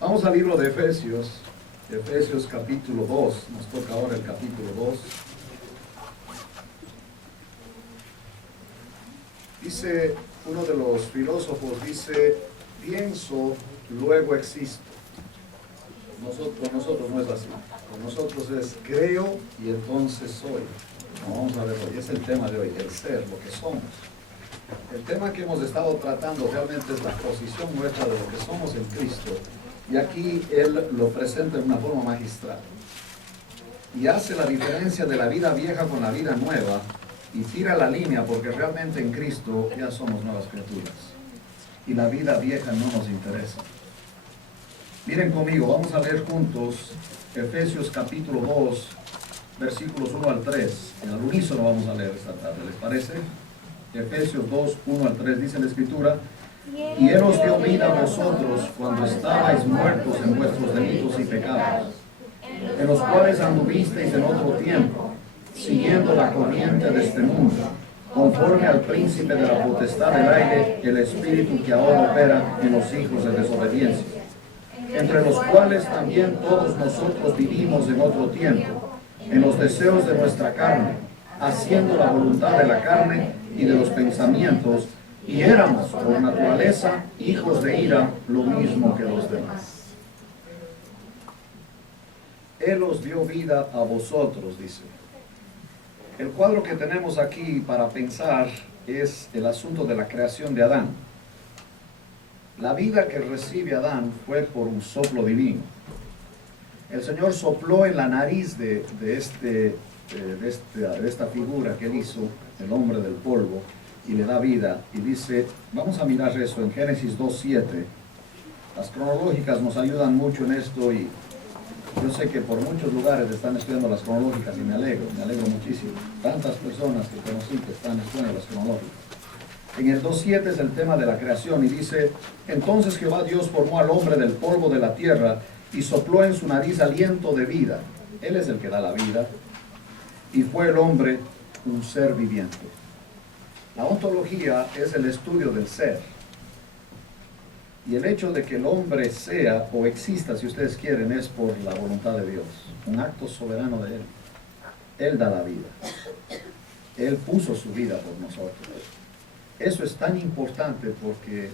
Vamos al libro de Efesios, Efesios capítulo 2, nos toca ahora el capítulo 2. Dice, uno de los filósofos dice, pienso, luego existo. Con nosotros no es así, con nosotros es creo y entonces soy. Vamos a ver hoy, es el tema de hoy, el ser, lo que somos. El tema que hemos estado tratando realmente es la posición nuestra de lo que somos en Cristo. Y aquí él lo presenta de una forma magistral. Y hace la diferencia de la vida vieja con la vida nueva y tira la línea porque realmente en Cristo ya somos nuevas criaturas. Y la vida vieja no nos interesa. Miren conmigo, vamos a leer juntos Efesios capítulo 2, versículos 1 al 3. En al unísono vamos a leer esta tarde, ¿les parece? Efesios 2, 1 al 3 dice la Escritura: y Él os dio vida a vosotros cuando estabais muertos en vuestros delitos y pecados, en los cuales anduvisteis en otro tiempo, siguiendo la corriente de este mundo, conforme al príncipe de la potestad del aire, el espíritu que ahora opera en los hijos de desobediencia, entre los cuales también todos nosotros vivimos en otro tiempo, en los deseos de nuestra carne, haciendo la voluntad de la carne y de los pensamientos, y éramos por naturaleza hijos de ira, lo mismo que los demás. Él os dio vida a vosotros, dice. El cuadro que tenemos aquí para pensar es el asunto de la creación de Adán. La vida que recibe Adán fue por un soplo divino. El Señor sopló en la nariz de esta figura que él hizo, el hombre del polvo, y le da vida. Y dice, vamos a mirar eso en Génesis 2:7. Las cronológicas nos ayudan mucho en esto y yo sé que por muchos lugares están estudiando las cronológicas y me alegro muchísimo. Tantas personas que conocí que están estudiando las cronológicas. En el 2:7 es el tema de la creación y dice, entonces Jehová Dios formó al hombre del polvo de la tierra y sopló en su nariz aliento de vida. Él es el que da la vida. Y fue el hombre un ser viviente. La ontología es el estudio del ser. Y el hecho de que el hombre sea o exista, si ustedes quieren, es por la voluntad de Dios. Un acto soberano de Él. Él da la vida. Él puso su vida por nosotros. Eso es tan importante porque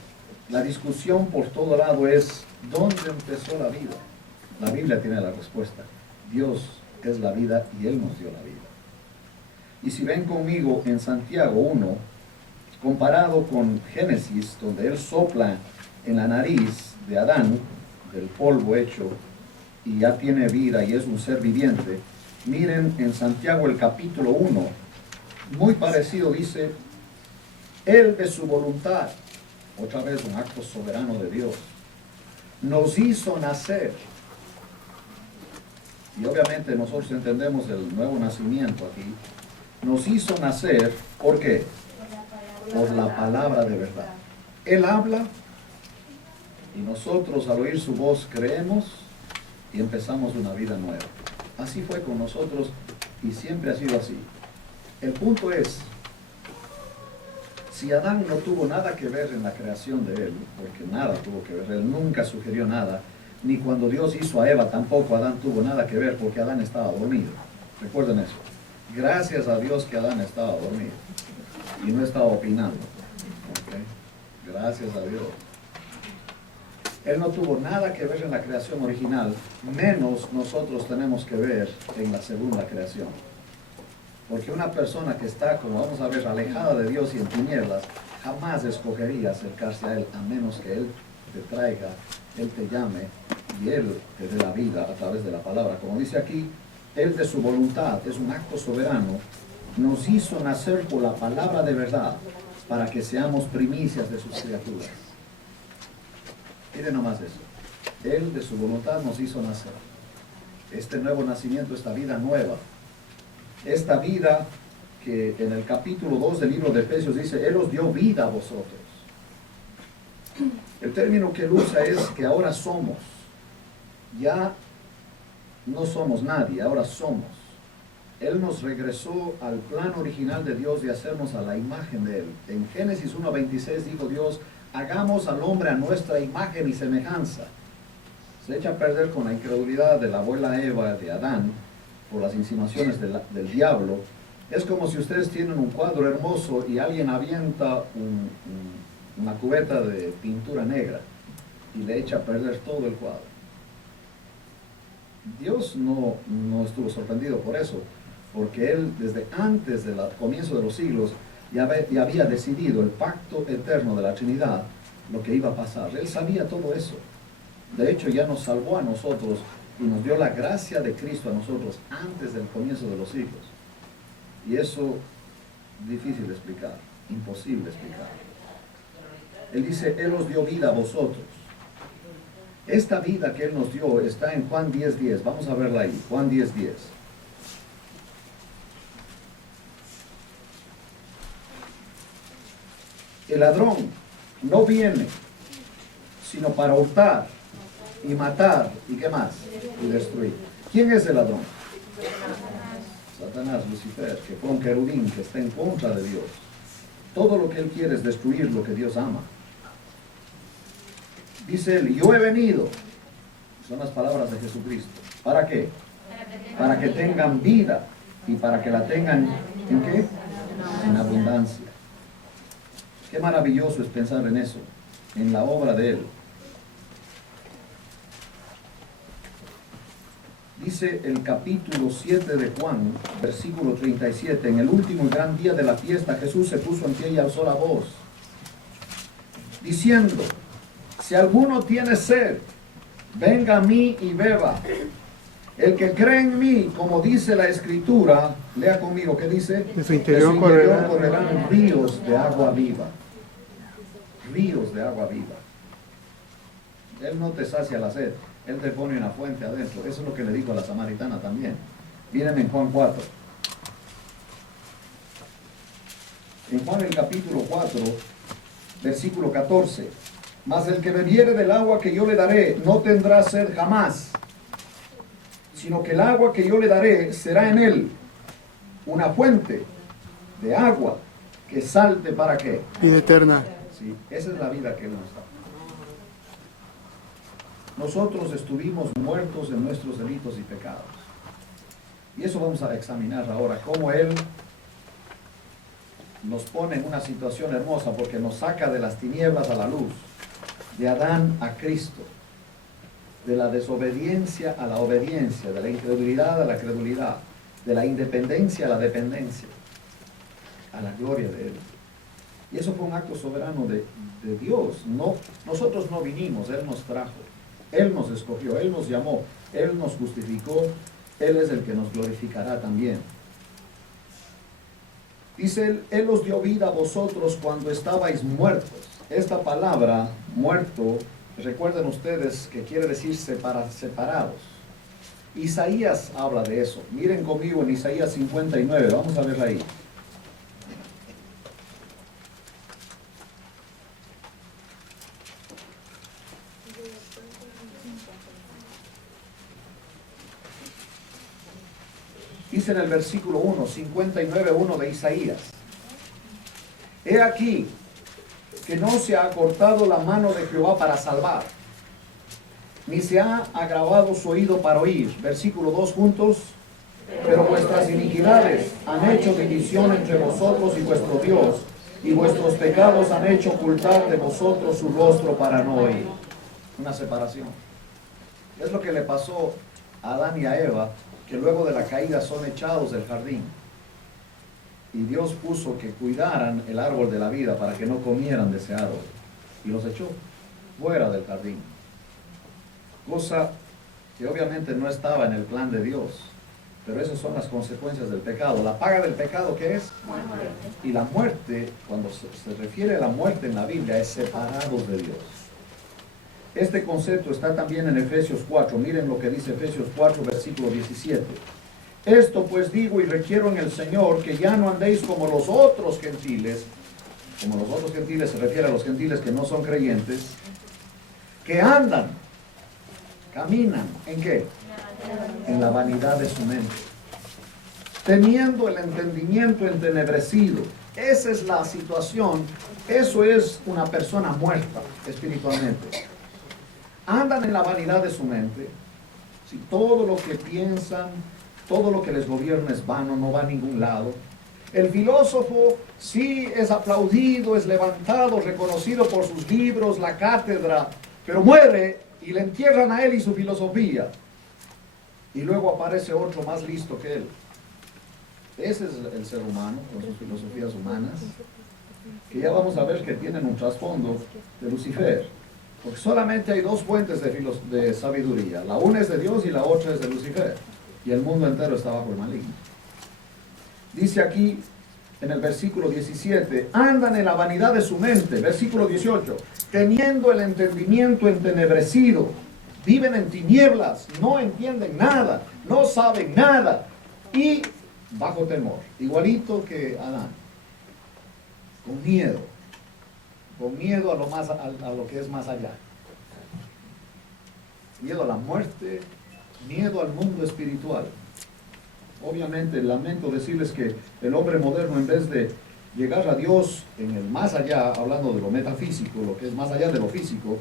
la discusión por todo lado es ¿dónde empezó la vida? La Biblia tiene la respuesta. Dios es la vida y Él nos dio la vida. Y si ven conmigo en Santiago 1, comparado con Génesis, donde Él sopla en la nariz de Adán, del polvo hecho, y ya tiene vida y es un ser viviente, miren en Santiago el capítulo 1, muy parecido, dice, Él de su voluntad, otra vez un acto soberano de Dios, nos hizo nacer. Y obviamente nosotros entendemos el nuevo nacimiento aquí. Nos hizo nacer, ¿por qué? Por la palabra de verdad. Él habla y nosotros al oír su voz creemos y empezamos una vida nueva. Así fue con nosotros y siempre ha sido así. El punto es, si Adán no tuvo nada que ver en la creación de él, porque nada tuvo que ver, él nunca sugirió nada, ni cuando Dios hizo a Eva tampoco Adán tuvo nada que ver porque Adán estaba dormido. Recuerden eso. Gracias a Dios que Adán estaba dormido y no estaba opinando. ¿Okay? Gracias a Dios. Él no tuvo nada que ver en la creación original, menos nosotros tenemos que ver en la segunda creación. Porque una persona que está, como vamos a ver, alejada de Dios y en tinieblas, jamás escogería acercarse a Él, a menos que Él te traiga, Él te llame y Él te dé la vida a través de la palabra. Como dice aquí, Él de su voluntad, es un acto soberano, nos hizo nacer por la palabra de verdad para que seamos primicias de sus criaturas. Miren nomás eso. Él de su voluntad nos hizo nacer. Este nuevo nacimiento, esta vida nueva, esta vida que en el capítulo 2 del libro de Efesios dice, Él os dio vida a vosotros. El término que él usa es que ahora somos. Ya no somos nadie, ahora somos. Él nos regresó al plan original de Dios de hacernos a la imagen de Él. En Génesis 1:26 dijo Dios, hagamos al hombre a nuestra imagen y semejanza. se echa a perder con la incredulidad de la abuela Eva, de Adán, por las insinuaciones del diablo. Es como si ustedes tienen un cuadro hermoso y alguien avienta una cubeta de pintura negra y le echa a perder todo el cuadro. Dios no estuvo sorprendido por eso, porque Él desde antes del comienzo de los siglos ya había decidido el pacto eterno de la Trinidad, lo que iba a pasar. Él sabía todo eso. De hecho, ya nos salvó a nosotros y nos dio la gracia de Cristo a nosotros antes del comienzo de los siglos. Y eso es difícil de explicar, imposible explicar. Él dice, Él os dio vida a vosotros. Esta vida que Él nos dio está en Juan 10:10. Vamos a verla ahí, Juan 10:10. El ladrón no viene sino para hurtar y matar y ¿qué más? Y destruir. ¿Quién es el ladrón? Satanás, Lucifer, que fue un querubín que está en contra de Dios. Todo lo que él quiere es destruir lo que Dios ama. Dice él, yo he venido, son las palabras de Jesucristo. ¿Para qué? Para que tengan vida y para que la tengan, ¿en qué? En abundancia. Qué maravilloso es pensar en eso, en la obra de Él. Dice el capítulo 7 de Juan, versículo 37, en el último y gran día de la fiesta, Jesús se puso en pie y alzó la voz, diciendo, si alguno tiene sed, venga a mí y beba. El que cree en mí, como dice la Escritura, lea conmigo, ¿qué dice? De su interior correrán ríos de agua viva. Ríos de agua viva. Él no te sacia la sed, Él te pone una fuente adentro. Eso es lo que le dijo a la samaritana también. Miren en Juan 4. En Juan el capítulo 4, versículo 14. Mas el que bebiere del agua que yo le daré, no tendrá sed jamás, sino que el agua que yo le daré será en él una fuente de agua que salte ¿para qué? Vida eterna. Sí, esa es la vida que Él nos da. Nosotros estuvimos muertos en nuestros delitos y pecados. Y eso vamos a examinar ahora, cómo Él nos pone en una situación hermosa porque nos saca de las tinieblas a la luz, de Adán a Cristo, de la desobediencia a la obediencia, de la incredulidad a la credulidad, de la independencia a la dependencia, a la gloria de Él. Y eso fue un acto soberano de Dios. No, nosotros no vinimos, Él nos trajo, Él nos escogió, Él nos llamó, Él nos justificó, Él es el que nos glorificará también. Dice Él os dio vida a vosotros cuando estabais muertos. Esta palabra, muerto, recuerden ustedes que quiere decir separados. Isaías habla de eso. Miren conmigo en Isaías 59, vamos a verla ahí. Dice en el versículo 1, 59:1 de Isaías. He aquí que no se ha acortado la mano de Jehová para salvar, ni se ha agravado su oído para oír. Versículo 2 juntos. Pero vuestras iniquidades han hecho división entre vosotros y vuestro Dios, y vuestros pecados han hecho ocultar de vosotros su rostro para no oír. Una separación. Es lo que le pasó a Adán y a Eva, que luego de la caída son echados del jardín. Y Dios puso que cuidaran el árbol de la vida para que no comieran de ese árbol. Y los echó fuera del jardín. Cosa que obviamente no estaba en el plan de Dios. Pero esas son las consecuencias del pecado. La paga del pecado, ¿qué es? Muerte. Y la muerte, cuando se refiere a la muerte en la Biblia, es separados de Dios. Este concepto está también en Efesios 4. Miren lo que dice Efesios 4, versículo 17. Esto pues digo y requiero en el Señor, que ya no andéis como los otros gentiles. Como los otros gentiles se refiere a los gentiles que no son creyentes, que andan, caminan, ¿en qué? En la vanidad de su mente, teniendo el entendimiento entenebrecido. Esa es la situación. Eso es una persona muerta espiritualmente. andan en la vanidad de su mente. Si todo lo que piensan, todo lo que les gobierna es vano, no va a ningún lado. El filósofo sí es aplaudido, es levantado, reconocido por sus libros, la cátedra, pero muere y le entierran a él y su filosofía. Y luego aparece otro más listo que él. Ese es el ser humano, con sus filosofías humanas, que ya vamos a ver que tienen un trasfondo de Lucifer. Porque solamente hay dos fuentes de sabiduría. La una es de Dios y la otra es de Lucifer. Y el mundo entero está bajo el maligno. Dice aquí en el versículo 17, andan en la vanidad de su mente. Versículo 18, teniendo el entendimiento entenebrecido, viven en tinieblas, no entienden nada, no saben nada, y bajo temor, igualito que Adán, con miedo a lo que es más allá, miedo a la muerte, miedo al mundo espiritual. Obviamente lamento decirles que el hombre moderno, en vez de llegar a Dios en el más allá, hablando de lo metafísico, lo que es más allá de lo físico,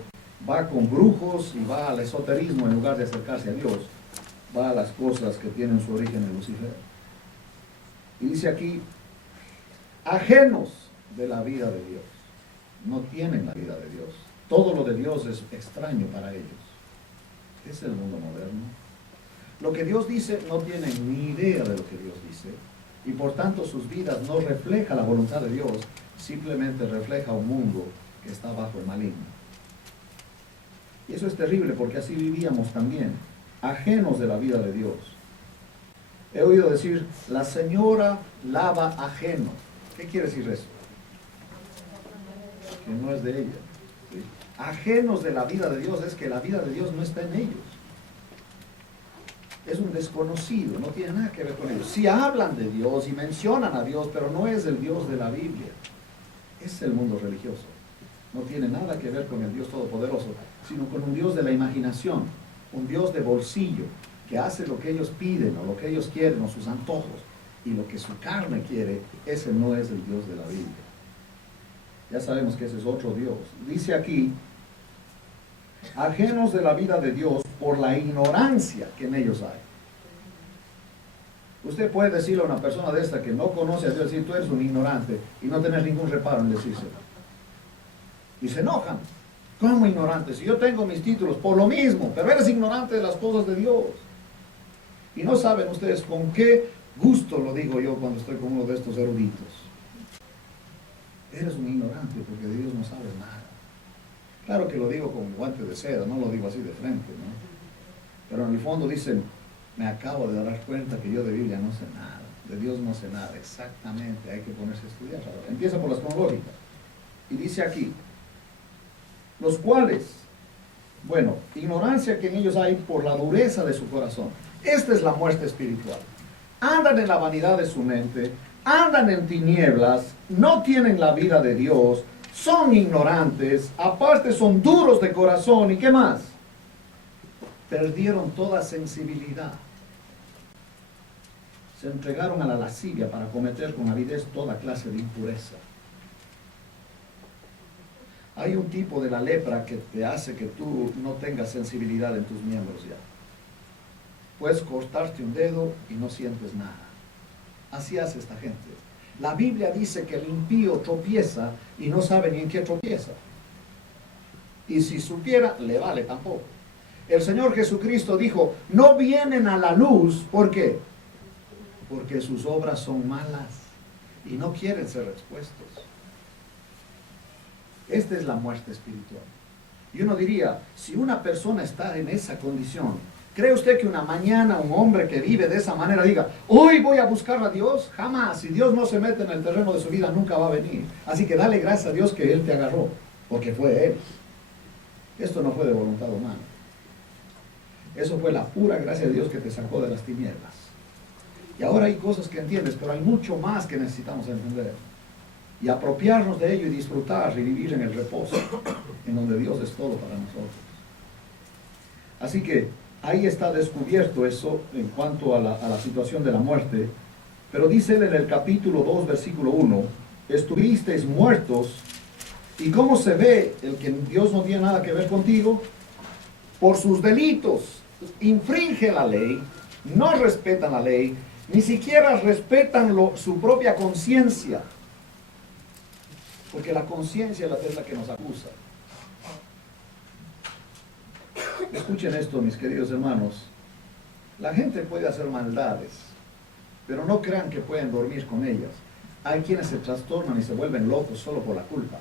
va con brujos y va al esoterismo en lugar de acercarse a Dios, va a las cosas que tienen su origen en Lucifer. Y dice aquí, ajenos de la vida de Dios, no tienen la vida de Dios, todo lo de Dios es extraño para ellos. Es el mundo moderno. Lo que Dios dice no tienen ni idea de lo que Dios dice, y por tanto sus vidas no refleja la voluntad de Dios, simplemente refleja un mundo que está bajo el maligno. Y eso es terrible porque así vivíamos también, ajenos de la vida de Dios. He oído decir, la señora lava ajeno. ¿Qué quiere decir eso? Que no es de ella. ¿Sí? Ajenos de la vida de Dios es que la vida de Dios no está en ellos. Es un desconocido, no tiene nada que ver con ellos. Sí hablan de Dios y mencionan a Dios, pero no es el Dios de la Biblia. Es el mundo religioso. No tiene nada que ver con el Dios Todopoderoso, sino con un Dios de la imaginación, un Dios de bolsillo, que hace lo que ellos piden o lo que ellos quieren o sus antojos, y lo que su carne quiere. Ese no es el Dios de la Biblia. Ya sabemos que ese es otro Dios. Dice aquí, ajenos de la vida de Dios por la ignorancia que en ellos hay. Usted puede decirle a una persona de esta que no conoce a Dios, decir, tú eres un ignorante, y no tenés ningún reparo en decírselo. Y se enojan. ¿Cómo ignorante? Si yo tengo mis títulos, por lo mismo, pero eres ignorante de las cosas de Dios. Y no saben ustedes con qué gusto lo digo yo cuando estoy con uno de estos eruditos. Eres un ignorante porque de Dios no sabes nada. Claro que lo digo con guante de seda, no lo digo así de frente, ¿no? Pero en el fondo dicen, me acabo de dar cuenta que yo de Biblia no sé nada, de Dios no sé nada. Exactamente, hay que ponerse a estudiar. Empieza por las cronológicas. Y dice aquí, los cuales, bueno, ignorancia que en ellos hay por la dureza de su corazón. Esta es la muerte espiritual. Andan en la vanidad de su mente, andan en tinieblas, no tienen la vida de Dios, son ignorantes, aparte son duros de corazón, ¿y qué más? Perdieron toda sensibilidad. Se entregaron a la lascivia para cometer con avidez toda clase de impureza. Hay un tipo de la lepra que te hace que tú no tengas sensibilidad en tus miembros ya. Puedes cortarte un dedo y no sientes nada. Así hace esta gente. La Biblia dice que el impío tropieza y no sabe ni en qué tropieza. Y si supiera, le vale tampoco. El Señor Jesucristo dijo, no vienen a la luz, ¿por qué? Porque sus obras son malas y no quieren ser expuestos. Esta es la muerte espiritual. Y uno diría, si una persona está en esa condición, ¿cree usted que una mañana un hombre que vive de esa manera diga, hoy voy a buscar a Dios? Jamás. Si Dios no se mete en el terreno de su vida, nunca va a venir. Así que dale gracias a Dios que Él te agarró, porque fue Él. Esto no fue de voluntad humana. Eso fue la pura gracia de Dios que te sacó de las tinieblas. Y ahora hay cosas que entiendes, pero hay mucho más que necesitamos entender. Y apropiarnos de ello y disfrutar y vivir en el reposo, en donde Dios es todo para nosotros. Así que ahí está descubierto eso en cuanto a la situación de la muerte. Pero dice él en el capítulo 2, versículo 1, estuvisteis muertos, y cómo se ve el que Dios no tiene nada que ver contigo, por sus delitos, infringe la ley, no respetan la ley, ni siquiera respetan su propia conciencia, porque la conciencia es la que nos acusa. Escuchen esto, mis queridos hermanos. La gente puede hacer maldades, pero no crean que pueden dormir con ellas. Hay quienes se trastornan y se vuelven locos solo por la culpa.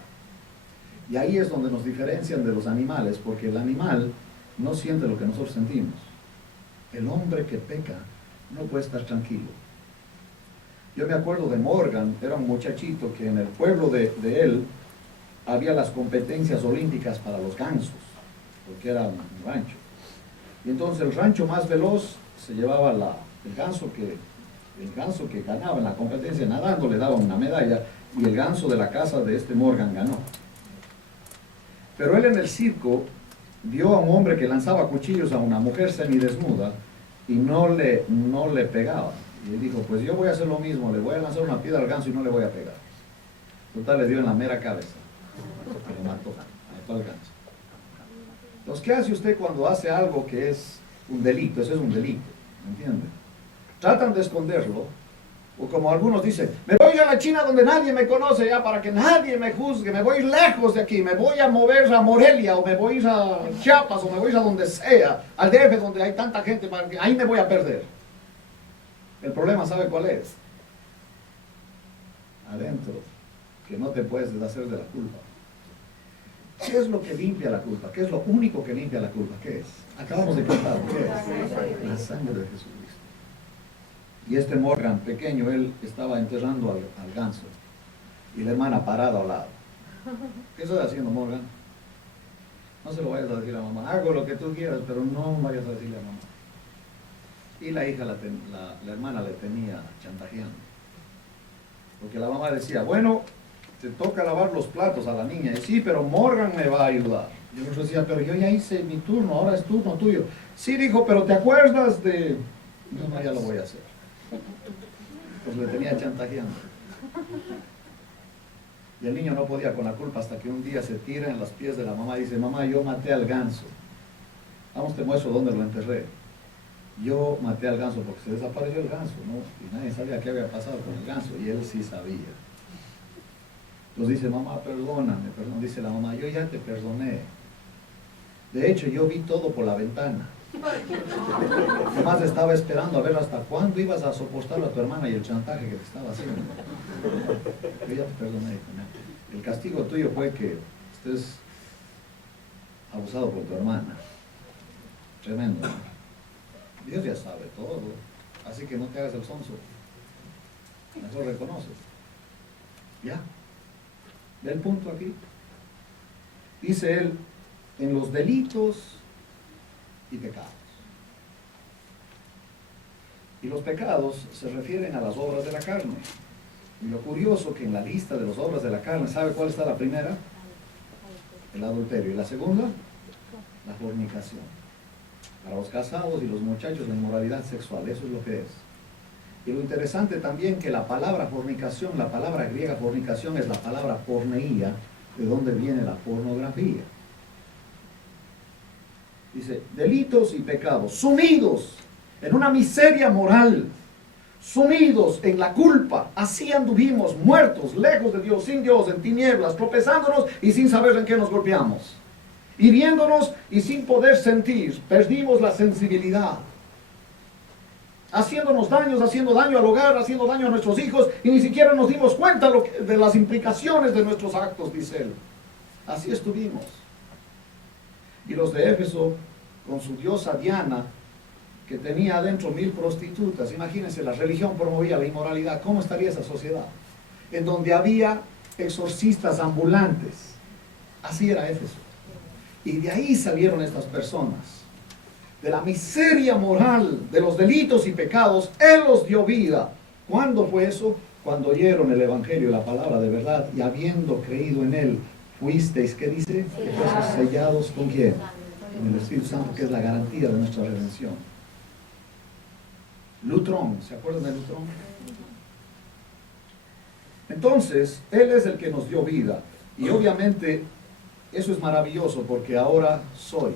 Y ahí es donde nos diferencian de los animales, porque el animal no siente lo que nosotros sentimos. El hombre que peca no puede estar tranquilo. Yo me acuerdo de Morgan, era un muchachito que en el pueblo de él había las competencias olímpicas para los gansos, porque era un rancho. Y entonces el rancho más veloz se llevaba el ganso que ganaba en la competencia nadando, le daban una medalla, y el ganso de la casa de este Morgan ganó. Pero él en el circo vio a un hombre que lanzaba cuchillos a una mujer semidesnuda y no le pegaba. Y él dijo, pues yo voy a hacer lo mismo, le voy a lanzar una piedra al ganso y no le voy a pegar. Total, le dio en la mera cabeza. Y lo mató al ganso. Entonces, ¿qué hace usted cuando hace algo que es un delito? Eso es un delito, ¿me entiende? Tratan de esconderlo, o como algunos dicen, me voy a la China donde nadie me conoce ya para que nadie me juzgue, me voy lejos de aquí, me voy a mover a Morelia, o me voy a Chiapas, o me voy a donde sea, al DF donde hay tanta gente, para que ahí me voy a perder. El problema, ¿sabe cuál es? Adentro, que no te puedes deshacer de la culpa. ¿Qué es lo que limpia la culpa? ¿Qué es lo único que limpia la culpa? ¿Qué es? Acabamos de contar, ¿qué es? La sangre de Jesucristo. Y este Morgan pequeño, él estaba enterrando al ganso, y la hermana parada al lado. ¿Qué estás haciendo, Morgan? No se lo vayas a decir a mamá, hago lo que tú quieras, pero no vayas a decirle a mamá. Y la hija, la hermana le tenía chantajeando, porque la mamá decía, bueno, te toca lavar los platos a la niña. Y sí, pero Morgan me va a ayudar. Y yo decía, pero yo ya hice mi turno, ahora es turno tuyo. Sí, dijo, pero ¿te acuerdas de...? No, ya lo voy a hacer. Pues le tenía chantajeando. Y el niño no podía con la culpa hasta que un día se tira en los pies de la mamá y dice, mamá, yo maté al ganso. Vamos, te muestro dónde lo enterré. Yo maté al ganso porque se desapareció el ganso, ¿no? Y nadie sabía qué había pasado con el ganso, y él sí sabía. Entonces dice, mamá, perdóname, perdón. Dice la mamá, yo ya te perdoné. De hecho, yo vi todo por la ventana. Además estaba esperando a ver hasta cuándo ibas a soportar a tu hermana y el chantaje que te estaba haciendo. Yo ya te perdoné. El castigo tuyo fue que estés abusado por tu hermana. Tremendo, ¿no? Dios ya sabe todo, así que no te hagas el sonso. Mejor reconoces. Ya. ¿Ve el punto aquí? Dice él, en los delitos y pecados. Y los pecados se refieren a las obras de la carne. Y lo curioso que en la lista de las obras de la carne, ¿sabe cuál está la primera? El adulterio. ¿Y la segunda? La fornicación. Para los casados y los muchachos, la inmoralidad sexual, eso es lo que es. Y lo interesante también que la palabra fornicación, la palabra griega fornicación es la palabra porneía, de donde viene la pornografía. Dice, delitos y pecados, sumidos en una miseria moral, sumidos en la culpa, así anduvimos, muertos, lejos de Dios, sin Dios, en tinieblas, tropezándonos y sin saber en qué nos golpeamos, hiriéndonos y sin poder sentir, perdimos la sensibilidad, haciéndonos daños, haciendo daño al hogar, haciendo daño a nuestros hijos, y ni siquiera nos dimos cuenta de las implicaciones de nuestros actos, dice él. Así estuvimos. Y los de Éfeso, con su diosa Diana, que tenía adentro 1000 prostitutas, imagínense, la religión promovía la inmoralidad, ¿cómo estaría esa sociedad? En donde había exorcistas ambulantes. Así era Éfeso. Y de ahí salieron estas personas. De la miseria moral, de los delitos y pecados, Él los dio vida. ¿Cuándo fue eso? Cuando oyeron el Evangelio, la palabra de verdad, y habiendo creído en Él, fuisteis, ¿qué dice? Sellados ¿con quién? Con el Espíritu Santo, que es la garantía de nuestra redención. Lutrón, ¿se acuerdan de Lutrón? Entonces, Él es el que nos dio vida. Y obviamente, eso es maravilloso porque ahora soy.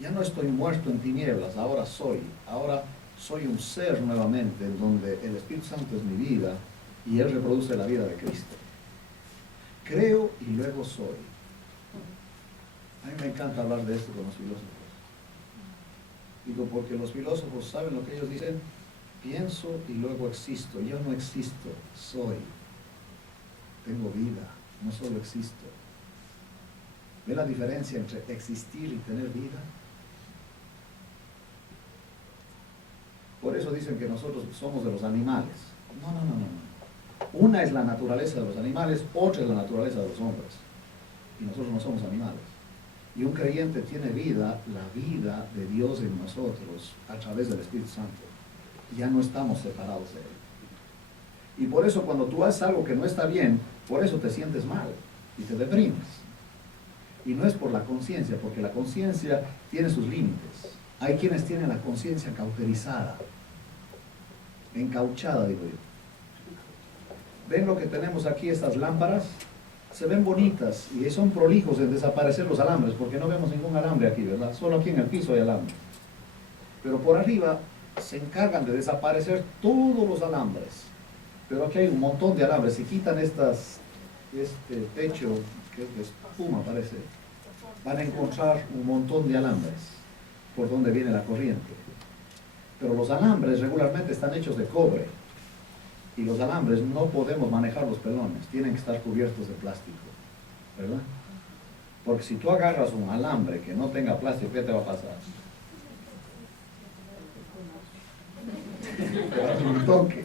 Ya no estoy muerto en tinieblas, ahora soy un ser nuevamente en donde el Espíritu Santo es mi vida y Él reproduce la vida de Cristo. Creo y luego soy. A mí me encanta hablar de esto con los filósofos. Digo, porque los filósofos saben lo que ellos dicen: pienso y luego existo. Yo no existo, soy. Tengo vida, no solo existo. ¿Ve la diferencia entre existir y tener vida? Por eso dicen que nosotros somos de los animales. No. Una es la naturaleza de los animales, otra es la naturaleza de los hombres. Y nosotros no somos animales. Y un creyente tiene vida, la vida de Dios en nosotros, a través del Espíritu Santo. Ya no estamos separados de Él. Y por eso cuando tú haces algo que no está bien, por eso te sientes mal y te deprimes. Y no es por la conciencia, porque la conciencia tiene sus límites. Hay quienes tienen la conciencia cauterizada, encauchada, digo yo. ¿Ven lo que tenemos aquí, estas lámparas? Se ven bonitas y son prolijos en desaparecer los alambres, porque no vemos ningún alambre aquí, ¿verdad? Solo aquí en el piso hay alambres. Pero por arriba se encargan de desaparecer todos los alambres. Pero aquí hay un montón de alambres. Si quitan este techo, que es de espuma parece, van a encontrar un montón de alambres por donde viene la corriente. Pero los alambres regularmente están hechos de cobre. Y los alambres no podemos manejar los pelones, tienen que estar cubiertos de plástico, ¿verdad? Porque si tú agarras un alambre que no tenga plástico, ¿qué te va a pasar? Te va a dar un toque.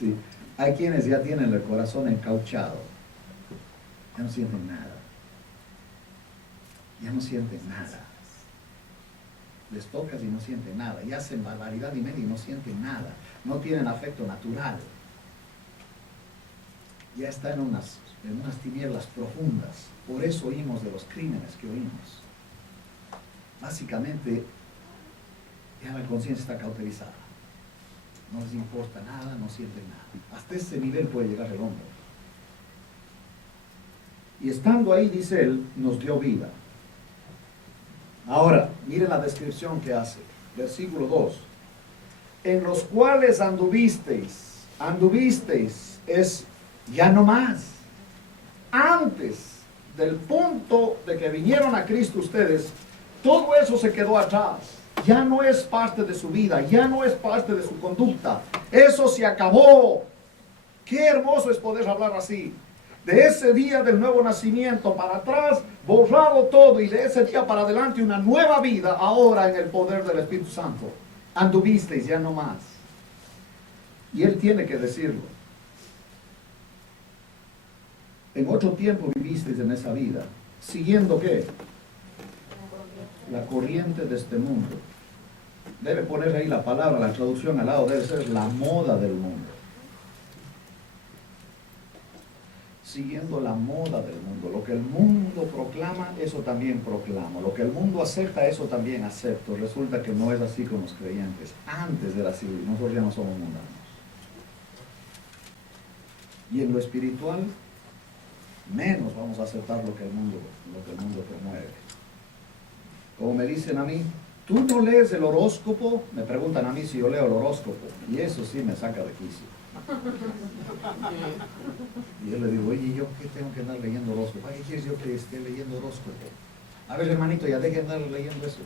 Sí. Hay quienes ya tienen el corazón encauchado, ya no sienten nada, les tocas y no sienten nada, y hacen barbaridad y media y no sienten nada, no tienen afecto natural, ya están en unas tinieblas profundas. Por eso oímos de los crímenes que oímos. Básicamente ya la conciencia está cauterizada, no les importa nada, no sienten nada. Hasta ese nivel puede llegar el hombre. Y estando ahí, dice él, nos dio vida. Ahora, miren la descripción que hace. Versículo 2. En los cuales anduvisteis es ya no más. Antes del punto de que vinieron a Cristo ustedes, todo eso se quedó atrás. Ya no es parte de su vida, ya no es parte de su conducta. Eso se acabó. Qué hermoso es poder hablar así. De ese día del nuevo nacimiento para atrás, borrado todo, y de ese día para adelante una nueva vida ahora en el poder del Espíritu Santo. Anduvisteis, ya no más. Y él tiene que decirlo. En otro tiempo vivisteis en esa vida, siguiendo ¿qué? La corriente de este mundo. Debe poner ahí la palabra, la traducción al lado, debe ser la moda del mundo. Siguiendo la moda del mundo. Lo que el mundo proclama, eso también proclamo. Lo que el mundo acepta, eso también acepto. Resulta que no es así con los creyentes. Antes era así, nosotros ya no somos mundanos. Y en lo espiritual, menos vamos a aceptar lo que el mundo promueve. Como me dicen a mí, ¿tú no lees el horóscopo? Me preguntan a mí si yo leo el horóscopo. Y eso sí me saca de quicio. Y yo le digo, oye, ¿yo qué tengo que andar leyendo horóscopo? ¿Qué quieres yo que esté leyendo horóscopo? A ver, hermanito, ya deje de andar leyendo eso.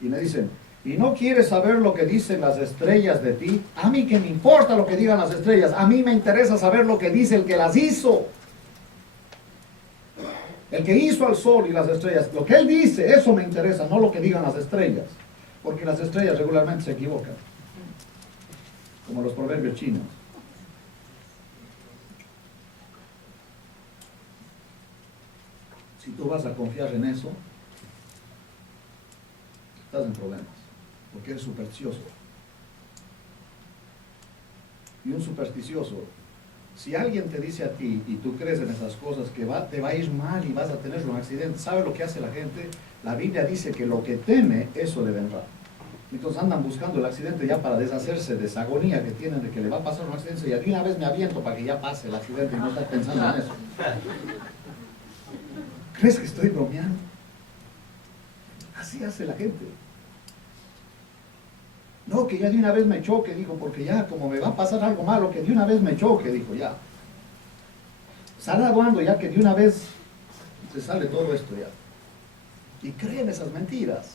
Y me dicen, ¿y no quieres saber lo que dicen las estrellas de ti? A mí que me importa lo que digan las estrellas. A mí me interesa saber lo que dice el que las hizo. El que hizo al sol y las estrellas. Lo que él dice, eso me interesa, no lo que digan las estrellas. Porque las estrellas regularmente se equivocan. Como los proverbios chinos. Si tú vas a confiar en eso, estás en problemas, porque eres supersticioso. Y un supersticioso, si alguien te dice a ti y tú crees en esas cosas que te va a ir mal y vas a tener un accidente, ¿sabe lo que hace la gente? La Biblia dice que lo que teme, eso le vendrá. Entonces andan buscando el accidente ya para deshacerse de esa agonía que tienen de que le va a pasar un accidente, y de una vez me aviento para que ya pase el accidente y no estar pensando en eso. ¿Crees que estoy bromeando? Así hace la gente. No, que ya de una vez me choque, dijo, porque ya como me va a pasar algo malo, que de una vez me choque, dijo, ya. Están graduando ya que de una vez se sale todo esto ya. Y creen esas mentiras.